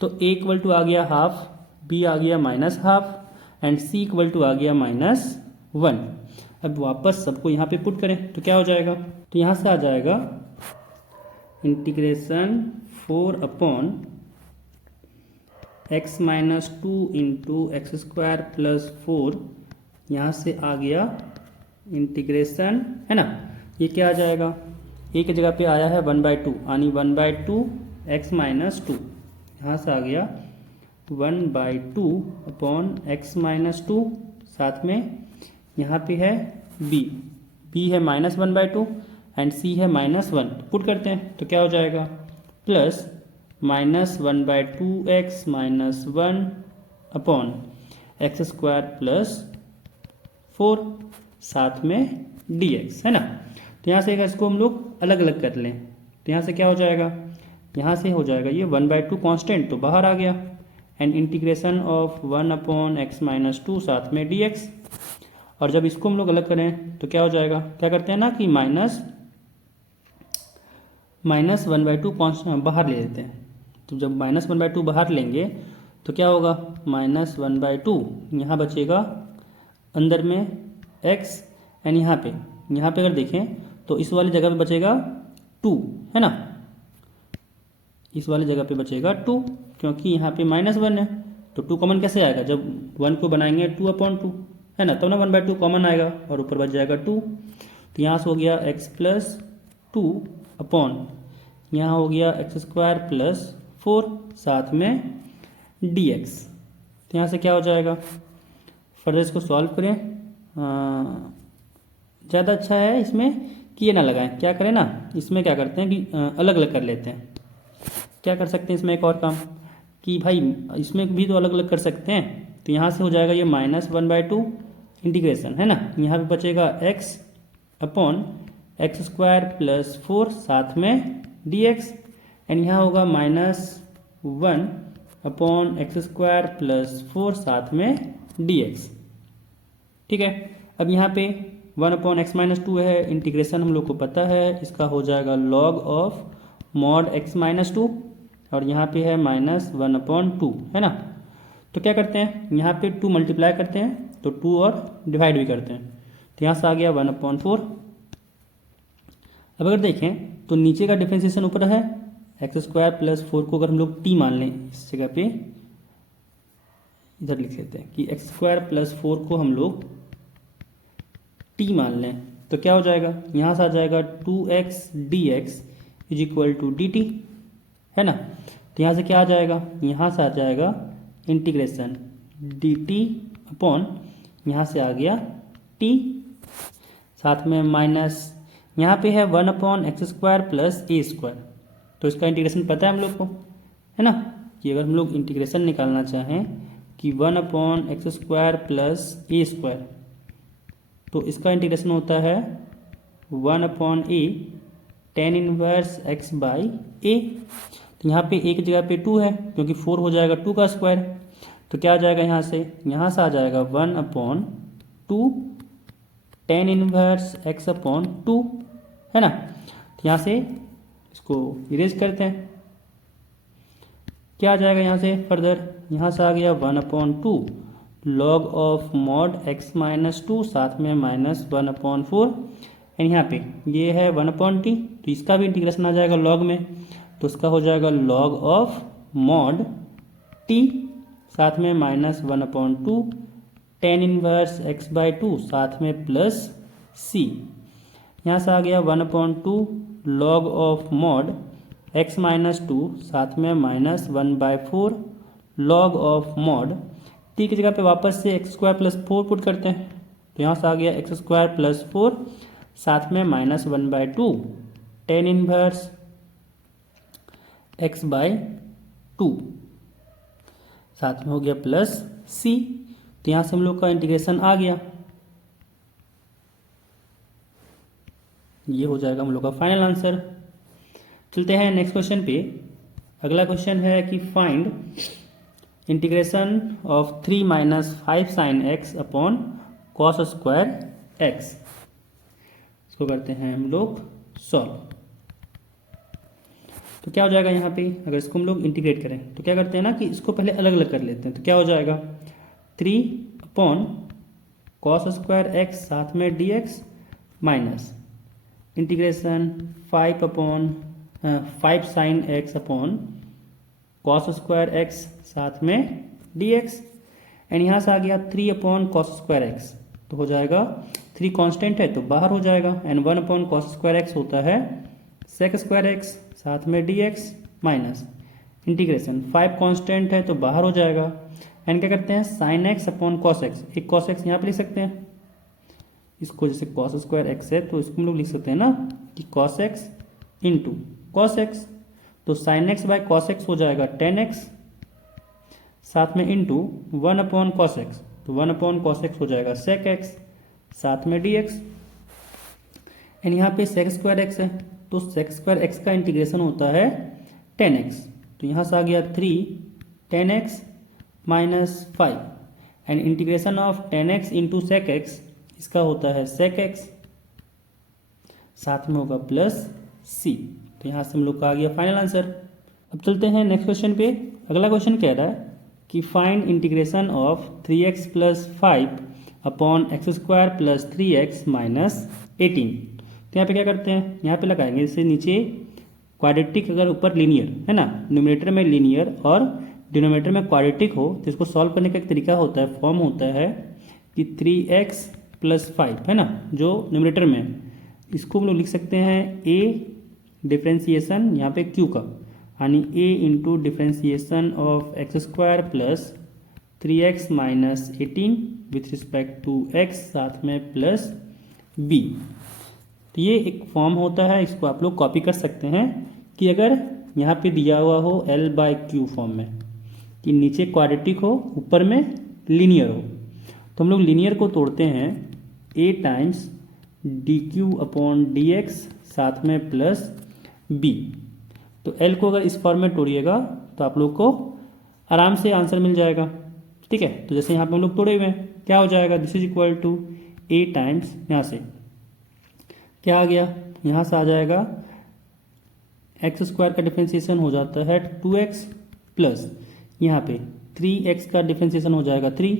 तो a इक्वल टू आ गया हाफ, b आ गया -12 एंड c इक्वल टू आ गया -1। अब वापस सबको यहाँ पे पुट करें तो क्या हो जाएगा, तो यहाँ से आ जाएगा integration 4 upon x minus 2 into x square plus 4, यहाँ से आ गया इंटीग्रेशन, है ना, ये क्या आ जाएगा, एक जगह पे आया है 1/2 यानी 1/2 x माइनस 2, यहाँ से आ गया 1/2 अपॉन x माइनस 2, साथ में यहाँ पे है b है -1/2 एंड c है -1, पुट करते हैं तो क्या हो जाएगा, plus -1/2 x minus 1 upon x square plus 4, साथ में dx, है ना। तो यहाँ से अगर इसको हम लोग अलग अलग कर लें तो यहाँ से क्या हो जाएगा, यहाँ से हो जाएगा ये 1/2 कांस्टेंट तो बाहर आ गया and integration of 1 upon x minus 2 साथ में dx। और जब इसको हम लोग अलग करें तो क्या हो जाएगा, क्या करते हैं ना कि -1/2 कांस्टेंट बाहर ले लेते हैं, तो जब -1/2 बाहर लेंगे तो क्या होगा, -1/2 यहाँ बचेगा अंदर में x एंड यहाँ पे अगर देखें तो इस वाली जगह पे बचेगा 2, है ना, इस वाली जगह पे बचेगा 2 क्योंकि यहाँ पे -1 है तो 2 कॉमन कैसे आएगा, जब 1 को बनाएंगे 2/2, है ना, तो ना 1/2 कॉमन आएगा और ऊपर बच जाएगा 2, तो यहाँ से हो गया x प्लस 2 अपॉन यहाँ हो गया एक्स स्क्वायर प्लस 4 साथ में dx। तो यहाँ से क्या हो जाएगा, फर्दर इसको सॉल्व करें, ज़्यादा अच्छा है इसमें कि ये ना लगाएं, क्या करें ना, इसमें क्या करते हैं कि अलग अलग कर लेते हैं। क्या कर सकते हैं इसमें एक और काम कि भाई इसमें भी तो अलग अलग कर सकते हैं, तो यहाँ से हो जाएगा ये -1/2 इंटीग्रेशन, है ना, यहाँ पे बचेगा x upon x square plus 4 साथ में dx एंड यहाँ होगा -1 अपॉन एक्स स्क्वायर प्लस 4 साथ में dx। ठीक है, अब यहाँ पे 1 अपॉन एक्स माइनस 2 है, इंटीग्रेशन हम लोग को पता है इसका हो जाएगा log of mod x minus 2 और यहाँ पे है -1/2, है ना। तो क्या करते हैं, यहाँ पे 2 मल्टीप्लाई करते हैं तो 2 और डिवाइड भी करते हैं, तो यहाँ से आ गया 1/4। अब अगर देखें तो नीचे का डिफरेंशिएशन ऊपर है, एक्स स्क्वायर प्लस 4 को अगर हम लोग t मान लें, इस जगह पे इधर लिख लेते हैं कि एक्स स्क्वायर प्लस 4 को हम लोग t मान लें तो क्या हो जाएगा, यहाँ से आ जाएगा 2x dx is equal to dt, है ना। तो यहाँ से क्या आ जाएगा, यहाँ से आ जाएगा इंटीग्रेशन dt अपॉन यहाँ से आ गया t, साथ में माइनस यहाँ पे है 1 upon x square plus a square, तो इसका इंटीग्रेशन पता है हम लोग को, है ना, कि अगर हम लोग इंटीग्रेशन निकालना चाहें कि 1 upon x square plus a square, तो इसका इंटीग्रेशन होता है 1 upon a tan inverse x by a. तो यहाँ पे एक जगह पे 2 है क्योंकि 4 हो जाएगा 2 का स्क्वायर, तो क्या आ जाएगा यहाँ से आ जाएगा 1/2 tan इनवर्स x अपॉन 2, है ना। तो यहाँ से इसको इरेज करते हैं, क्या आ जाएगा यहाँ से फर्दर, यहाँ से आ गया 1/2 log of mod x minus 2 साथ में -1/4 एंड यहाँ पे ये है 1/t, तो इसका भी इंटीग्रेशन आ जाएगा log में, तो इसका हो जाएगा log ऑफ मॉड t साथ में -1/2 tan इनवर्स x/2 साथ में प्लस c। यहाँ से आ गया 1/2 log of mod x minus 2 साथ में -1/4 log ऑफ मॉड t की जगह पे वापस से एक्स स्क्वायर प्लस 4 पुट करते हैं, तो यहाँ से आ गया एक्स स्क्वायर प्लस 4 साथ में -1/2 tan इनवर्स x/2 साथ में हो गया प्लस c। तो यहाँ से हम लोग का इंटीग्रेशन आ गया, ये हो जाएगा हम लोग का फाइनल आंसर। चलते हैं नेक्स्ट क्वेश्चन पे। अगला क्वेश्चन है कि find integration of 3 minus 5 sine x upon cos square x। इसको करते हैं हम लोग सॉल्व। तो क्या हो जाएगा यहाँ पे, अगर इसको हम लोग इंटीग्रेट करें तो क्या करते हैं ना कि इसको पहले अलग अलग कर लेते हैं। तो क्या हो जाएगा 3/cos² x साथ में dx minus integration 5 sin x upon cos² x साथ में dx एंड यहाँ से आ गया 3/cos² x, तो हो जाएगा 3 कांस्टेंट है तो बाहर हो जाएगा एंड 1/cos² x होता है sec² x साथ में dx माइनस इंटीग्रेशन 5 कांस्टेंट है तो बाहर हो जाएगा एंड क्या करते हैं sin x upon cos x, एक cos x यहाँ पे लिख सकते हैं, इसको जैसे cos² x है तो इसको हम लोग लिख सकते हैं ना कि cos x into cos x, तो sin x by cos x हो जाएगा 10x साथ में इंटू 1/cos x, तो 1/cos x हो जाएगा sec x साथ में dx एंड यहाँ पे sec² x है तो sec² x का इंटीग्रेशन होता है 10x, तो यहाँ से आ गया 3 10x minus 5 and integration of 10x into sec x इसका होता है sec x साथ में होगा प्लस c, तो यहाँ से हम लोग का आ गया फाइनल आंसर। अब चलते हैं नेक्स्ट क्वेश्चन पे। अगला क्वेश्चन कह रहा है कि find integration of 3x + 5 upon x² + 3x minus 18। तो यहाँ पे क्या करते हैं, यहाँ पे लगाएंगे जैसे नीचे क्वाड्रेटिक, अगर ऊपर लीनियर है ना, न्यूमरेटर में लीनियर और डिनोमिनेटर में क्वाड्रेटिक हो तो इसको सॉल्व करने का एक तरीका होता है, फॉर्म होता है कि 3x + 5 है ना जो न्यूमरेटर में, इसको हम लोग लिख सकते हैं a डिफ्रेंसिएशन यहाँ पे q का, यानी a into differentiation of x² + 3x minus 18 with respect to x साथ में प्लस b। तो ये एक फॉर्म होता है, इसको आप लोग कॉपी कर सकते हैं कि अगर यहाँ पे दिया हुआ हो L/Q फॉर्म में कि नीचे क्वाड्रेटिक हो ऊपर में लीनियर हो, तो हम लोग लीनियर को तोड़ते हैं a टाइम्स dq/dx साथ में प्लस b। तो L को अगर इस फॉर्म में तोड़िएगा तो आप लोग को आराम से आंसर मिल जाएगा, ठीक है। तो जैसे यहाँ पे हम लोग तोड़े हुए हैं, क्या हो जाएगा, this is equal to a times, यहाँ से क्या आ गया, यहाँ से आ जाएगा x² का डिफ्रेंसिएशन हो जाता है 2x प्लस यहाँ पे 3x का डिफ्रेंसिएशन हो जाएगा 3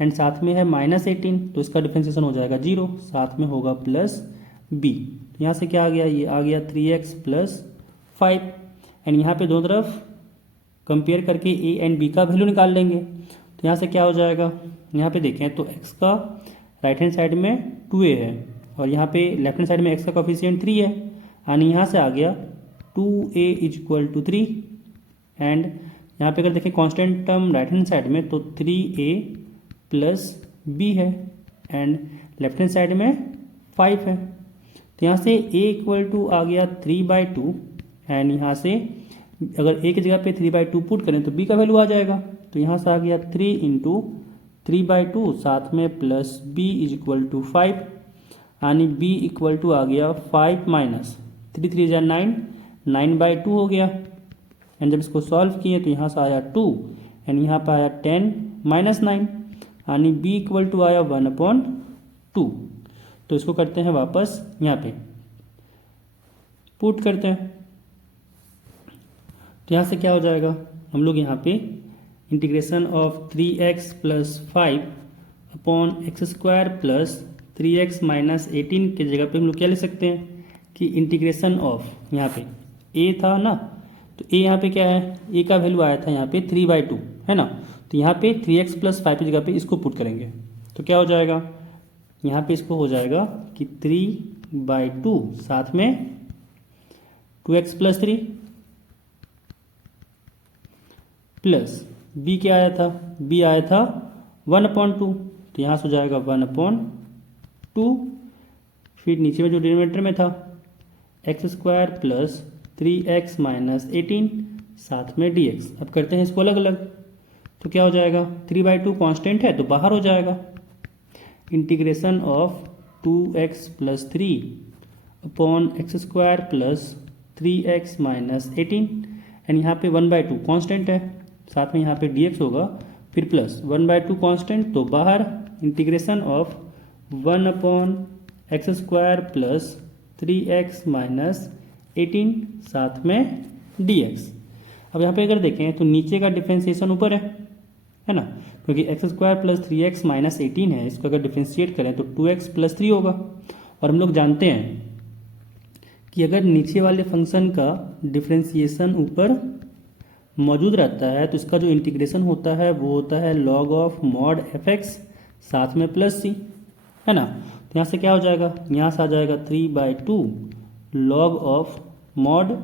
एंड साथ में है -18 तो इसका डिफ्रेंसिएशन हो जाएगा 0, साथ में होगा प्लस b। यहाँ से क्या आ गया, ये आ गया 3x + 5 एंड यहाँ पे दोनों तरफ कंपेयर करके a एंड b का वैल्यू निकाल लेंगे। तो यहाँ से क्या हो जाएगा, यहाँ पे देखें तो x का राइट हैंड साइड में 2a है और यहाँ पे लेफ्ट हैंड साइड में x का कोफिशिएंट 3 है, यानी यहाँ से आ गया 2a = 3 एंड यहाँ पे अगर देखें constant term right hand side में तो 3a + b है एंड लेफ्ट हैंड साइड में 5 है। तो यहाँ से a आ गया 3/2 एंड यहाँ से अगर a की जगह पे 3/2 पुट करें तो b का वैल्यू आ जाएगा, तो यहाँ से आ गया 3 × 3/2 साथ में प्लस b = 5, यानी b आ गया 5 माइनस 3 3 = 9, 9/2 हो गया एंड जब इसको सॉल्व किए तो यहाँ से आया 2 एंड यहाँ पर आया 10 - 9, यानी b आया 1/2। तो इसको करते हैं वापस यहाँ पे पुट करते हैं, तो यहाँ से क्या हो जाएगा, हम लोग यहाँ पे integration of 3x + 5 upon x² + 3x minus 18 के जगह पे हम लोग क्या लिख सकते हैं कि इंटीग्रेशन ऑफ, यहाँ पे a था ना, तो a यहाँ पे क्या है, a का वैल्यू आया था यहाँ पे 3/2 है ना, तो यहाँ पे 3x + 5 की जगह पे इसको पुट करेंगे तो क्या हो जाएगा, यहाँ पे इसको हो जाएगा कि 3/2 साथ में 2x + 3 प्लस b क्या आया था, b आया था 1/2, तो यहाँ से हो जाएगा 1/2, फिर नीचे में जो डिनोमिनेटर में था x² + 3x माइनस 18 साथ में dx। अब करते हैं इसको अलग अलग, तो क्या हो जाएगा, 3/2 कांस्टेंट है तो बाहर हो जाएगा, integration of 2x + 3 upon x² + 3x minus 18 and यहाँ पे 1/2 कांस्टेंट है, साथ में यहाँ पे dx होगा, फिर प्लस 1/2 कांस्टेंट तो बाहर, integration of 1/x² + 3x minus 18 साथ में dx। अब यहाँ पे अगर देखें तो नीचे का डिफ्रेंसिएशन ऊपर है ना, क्योंकि x square plus 3x minus 18 है, इसको अगर डिफ्रेंशिएट करें तो 2x प्लस 3 होगा। और हम लोग जानते हैं कि अगर नीचे वाले फंक्शन का डिफ्रेंशिएशन ऊपर मौजूद रहता है तो इसका जो इंटीग्रेशन होता है वो होता है log of mod F x साथ में प्लस सी, है ना। तो यहाँ से क्या हो जाएगा, यहाँ से आ जाएगा 3/2 log of mod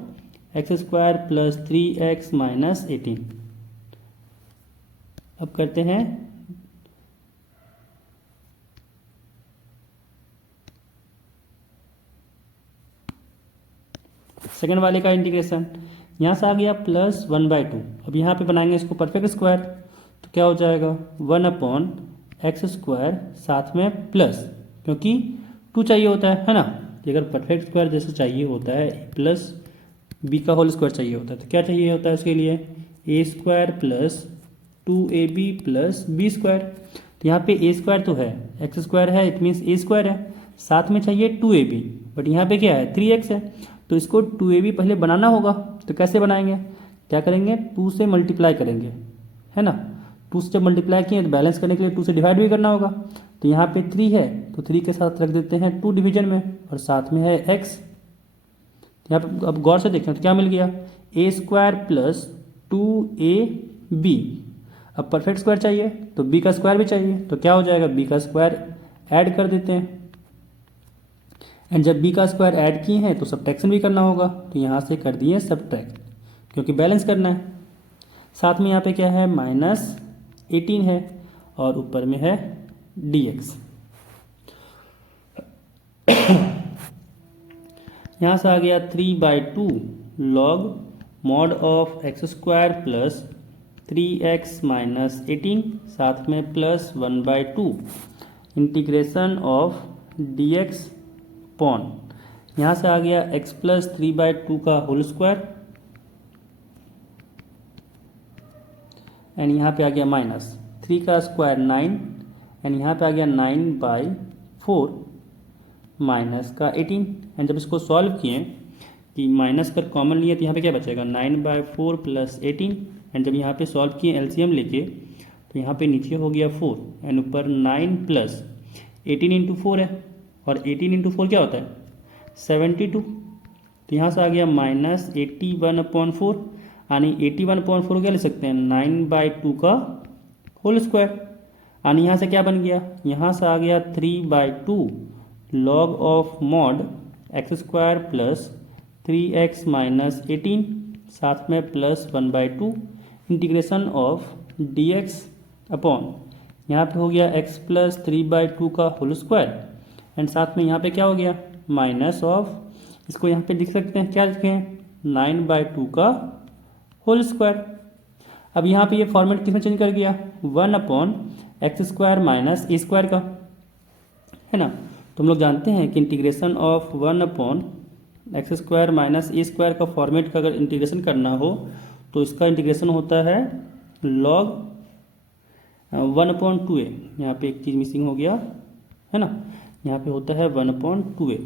x square plus 3x minus 18। अब करते हैं सेकेंड वाले का इंटीग्रेशन। यहाँ से आ गया प्लस 1/2। अब यहाँ पे बनाएंगे इसको परफेक्ट स्क्वायर, तो क्या हो जाएगा 1/x स्क्वायर साथ में प्लस, क्योंकि 2 चाहिए होता है ना। अगर परफेक्ट स्क्वायर जैसे चाहिए होता है प्लस बी का होल स्क्वायर चाहिए होता है, तो क्या चाहिए होता है उसके लिए a square plus 2ab plus b square. तो यहाँ पे ए स्क्वायर तो है, एक्स स्क्वायर है, इट मीन्स ए स्क्वायर है, साथ में चाहिए 2ab, बट यहाँ पे क्या है 3x है, तो इसको 2ab पहले बनाना होगा। तो कैसे बनाएंगे, क्या करेंगे 2 से मल्टीप्लाई करेंगे, है ना। 2 से जब मल्टीप्लाई किए तो बैलेंस करने के लिए 2 से डिवाइड भी करना होगा। तो यहाँ पे 3 है तो 3 के साथ रख देते हैं 2 डिवीजन में, और साथ में है x। यहाँ पे अब गौर से देखें तो क्या मिल गया ए स्क्वायर प्लस 2ab। अब परफेक्ट स्क्वायर चाहिए तो b का स्क्वायर भी चाहिए, तो क्या हो जाएगा b का स्क्वायर ऐड कर देते हैं। एंड जब b का स्क्वायर ऐड किए हैं तो सब्ट्रैक्शन भी करना होगा, तो यहाँ से कर दिए सब्ट्रैक्ट, क्योंकि बैलेंस करना है। साथ में यहाँ पे क्या है माइनस 18 है और ऊपर में है dx। यहाँ से आ गया 3/2 log mod of x square plus 3x minus 18 साथ में प्लस 1/2 इंटीग्रेशन ऑफ dx पॉन। यहाँ से आ गया x प्लस 3/2 का होल स्क्वायर, एंड यहाँ पे आ गया माइनस 3 का स्क्वायर 9, एंड यहाँ पे आ गया 9/4 माइनस का 18। एंड जब इसको सॉल्व किए कि माइनस कर कॉमन लिए तो यहाँ पे क्या बचेगा 9/4 प्लस 18। एंड जब यहाँ पे सॉल्व किए एलसीएम लेके तो यहाँ पे नीचे हो गया 4, एंड ऊपर 9 प्लस 18 इंटू 4 है, और 18 इंटू 4 क्या होता है 72। तो यहाँ से आ गया माइनस 81/4, यानी 81/4 क्या ले सकते हैं 9/2 का होल स्क्वायर। यानी यहाँ से क्या बन गया, यहाँ से आ गया 3/2 log of mod x square plus 3x minus 18 साथ में plus 1/2 integration of dx upon, यहाँ पे हो गया x प्लस 3/2 का होल स्क्वायर, एंड साथ में यहाँ पे क्या हो गया माइनस ऑफ, इसको यहाँ पे लिख सकते हैं क्या लिखें 9/2 का होल स्क्वायर। अब यहाँ पे ये फॉर्मेट किसमें चेंज कर गया 1/x स्क्वायर माइनस ए स्क्वायर का, है ना। तो हम लोग जानते हैं कि integration of 1/x square minus A square का फॉर्मेट का अगर इंटीग्रेशन करना हो तो इसका इंटीग्रेशन होता है log 1/2a। यहाँ पे एक चीज़ मिसिंग हो गया, है ना, यहाँ पे होता है 1/2a,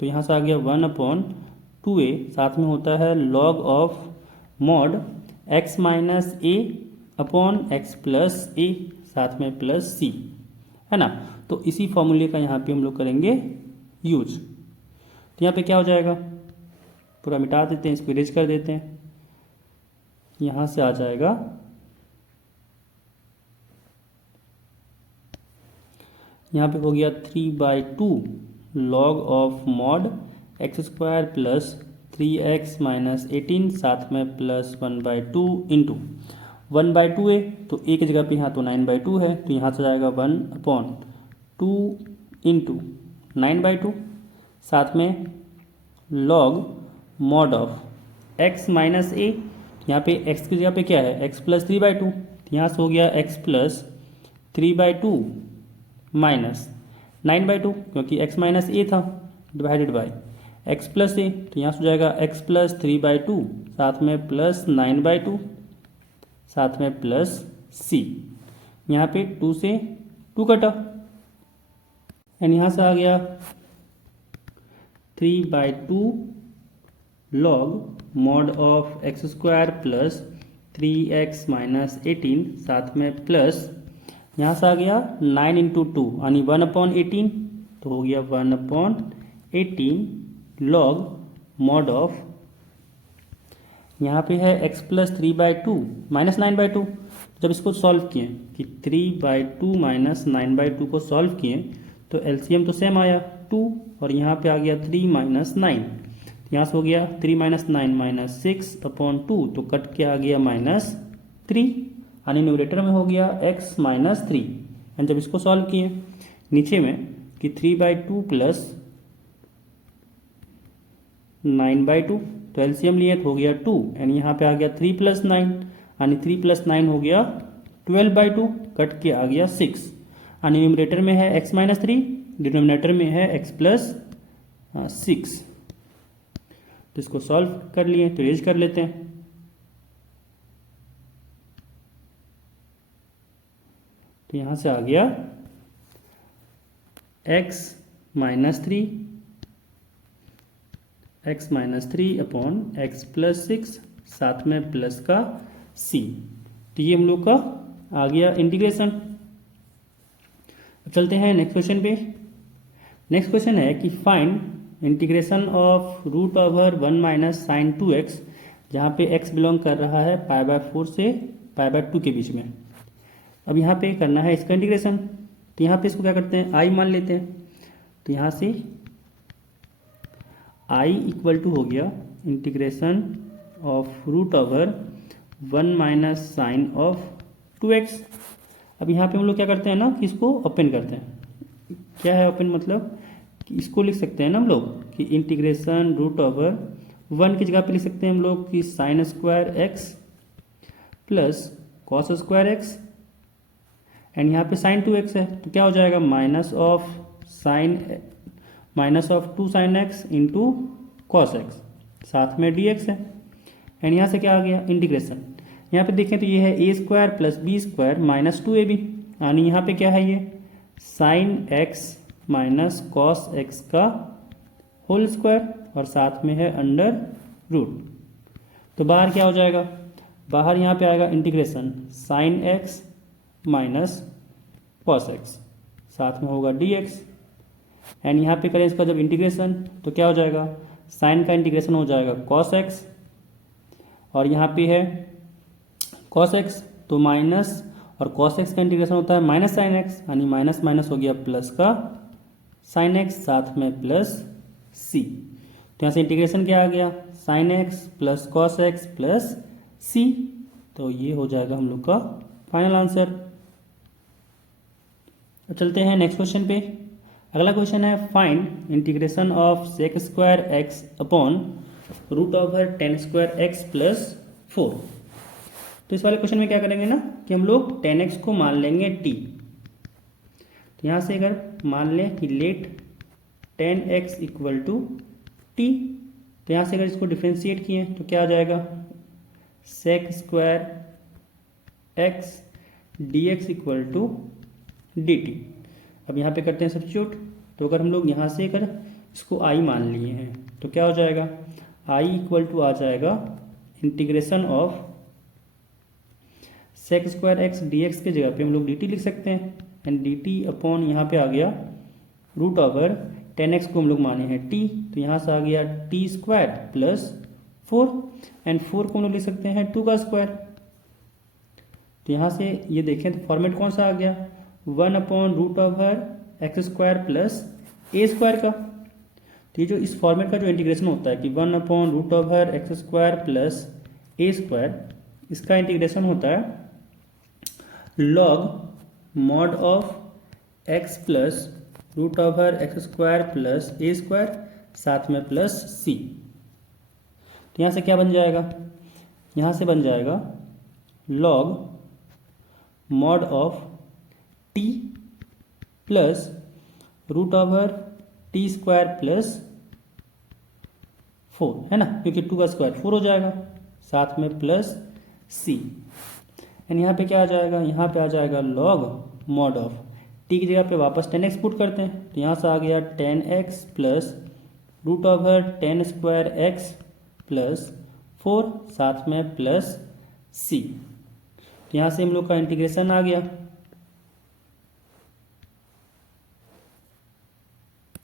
तो यहाँ से आ गया 1/2a, साथ में होता है log of mod x minus a upon x plus a साथ में प्लस सी, है ना। तो इसी फॉर्मूले का यहाँ पे हम लोग करेंगे यूज। तो यहाँ पे क्या हो जाएगा, पूरा मिटा देते हैं, इसको इरेज कर देते हैं। यहाँ से आ जाएगा यहाँ पे हो गया 3/2 log of mod x square plus 3x minus 18 साथ में प्लस 1/2 इंटू 1/2 है तो एक जगह पे यहाँ तो 9/2 है, तो यहाँ से जाएगा 1/2 इंटू 9/2 साथ में log mod of x minus a, यहाँ पे x की जगह पे क्या है x प्लस 3/2, यहाँ से हो गया x प्लस 3/2 माइनस 9/2, क्योंकि x माइनस ए था डिवाइडेड बाय x प्लस ए, तो यहाँ से हो जाएगा x प्लस 3/2 साथ में प्लस 9/2 साथ में प्लस c। यहाँ पे 2 से 2 कटा, एंड यहाँ से आ गया 3/2 log mod of x square plus 3x minus 18 साथ में प्लस यहाँ से आ गया 9 इंटू 2 यानी 1/18 तो हो गया 1/18 लॉग मॉड ऑफ यहाँ पे है x प्लस 3/2 माइनस 9/2। जब इसको सॉल्व किए कि 3/2 माइनस 9/2 को सॉल्व किए तो एलसीएम तो सेम आया 2 और यहाँ पे आ गया 3 माइनस 9। यहाँ से हो गया 3 माइनस 9 माइनस 6/2 तो कट के आ गया -3 यानी न्यूमरेटर में हो गया x माइनस 3। एंड जब इसको सॉल्व किए नीचे में कि 3/2 प्लस 9/2 तो एलसीएम लिए तो हो गया 2 एंड यहाँ पे आ गया 3 प्लस 9 यानी 3 प्लस 9 हो गया 12/2 कट के आ गया 6 यानी न्यूमरेटर में है x माइनस 3 डिनोमिनेटर में है x प्लस 6। तो इसको सॉल्व कर लिए तो रेज कर लेते हैं। तो यहाँ से आ गया x minus 3 upon x plus 6 साथ में प्लस का c। तो ये हम लोग का आ गया इंटीग्रेशन। चलते हैं नेक्स्ट क्वेश्चन पे। नेक्स्ट क्वेश्चन है कि find integration of root over 1 minus sine 2x जहाँ पे x बिलोंग कर रहा है π/4 से π/2 के बीच में। अब यहाँ पे करना है इसका इंटीग्रेशन। तो यहाँ पे इसको क्या करते हैं i मान लेते हैं। तो यहाँ से i इक्वल टू हो गया integration of root over 1 minus sine of 2x। अब यहाँ पे हम लोग क्या करते हैं ना कि इसको ओपन करते हैं। क्या है ओपन मतलब कि इसको लिख सकते हैं ना हम लोग कि इंटीग्रेशन रूट ओवर 1 की जगह पे लिख सकते हैं हम लोग कि sine square x plus cos square x and यहाँ पे साइन 2x है तो क्या हो जाएगा minus of 2 sine x into cos x साथ में dx है। एंड यहाँ से क्या आ गया इंटीग्रेशन। यहाँ पे देखें तो ये है a square plus b square minus 2ab यानी यहाँ पे क्या है ये sine x minus cos x का होल स्क्वायर और साथ में है अंडर रूट। तो बाहर क्या हो जाएगा बाहर यहाँ पे आएगा integration sine x minus cos x साथ में होगा dx एंड यहाँ पे करें इसका जब इंटीग्रेशन तो क्या हो जाएगा साइन का इंटीग्रेशन हो जाएगा कॉस x और यहाँ पे है कॉस x तो माइनस और कॉस x का इंटीग्रेशन होता है माइनस साइन x यानी माइनस माइनस हो गया प्लस का साइन x साथ में प्लस c। तो यहाँ से इंटीग्रेशन क्या आ गया sine x plus cos x plus c। तो ये हो जाएगा हम लोग का फाइनल आंसर। अब चलते हैं नेक्स्ट क्वेश्चन पे। अगला क्वेश्चन है find integration of sec square x upon root over 10 square x plus 4। तो इस वाले क्वेश्चन में क्या करेंगे ना कि हम लोग 10x को मान लेंगे t। तो यहाँ से अगर मान लें कि late 10x equal to t तो यहाँ से अगर इसको डिफ्रेंशिएट किए तो क्या आ जाएगा sec square x dx equal to dt। अब यहाँ पे करते हैं सब्स्टिट्यूट। तो अगर हम लोग यहाँ से अगर इसको i मान लिए हैं तो क्या हो जाएगा i इक्वल टू आ जाएगा integration of sec square x dx के जगह पे हम लोग dt लिख सकते हैं एंड dt अपॉन यहाँ पे आ गया रूट ओवर 10x को हम लोग माने हैं t तो यहाँ से आ गया t स्क्वायर प्लस 4 एंड 4 को हम लोग लिख सकते हैं 2 का स्क्वायर। तो यहाँ से ये देखें तो फॉर्मेट कौन सा आ गया 1 upon root over x square plus a square का। तो ये जो इस फॉर्मेट का जो इंटीग्रेशन होता है कि 1 upon root over x square plus a square इसका इंटीग्रेशन होता है log mod of x plus root over x square plus a square साथ में प्लस सी। तो यहाँ से क्या बन जाएगा यहाँ से बन जाएगा log mod of t plus root over t square plus 4 है ना क्योंकि 2 का स्क्वायर 4 हो जाएगा साथ में प्लस सी। एंड यहाँ पे क्या आ जाएगा यहाँ पे आ जाएगा लॉग मॉड ऑफ टी की जगह पे वापस 10x पुट करते हैं तो यहाँ से आ गया 10x plus root over 10 square x plus 4 साथ में प्लस सी। यहाँ से हम लोग का इंटीग्रेशन आ गया।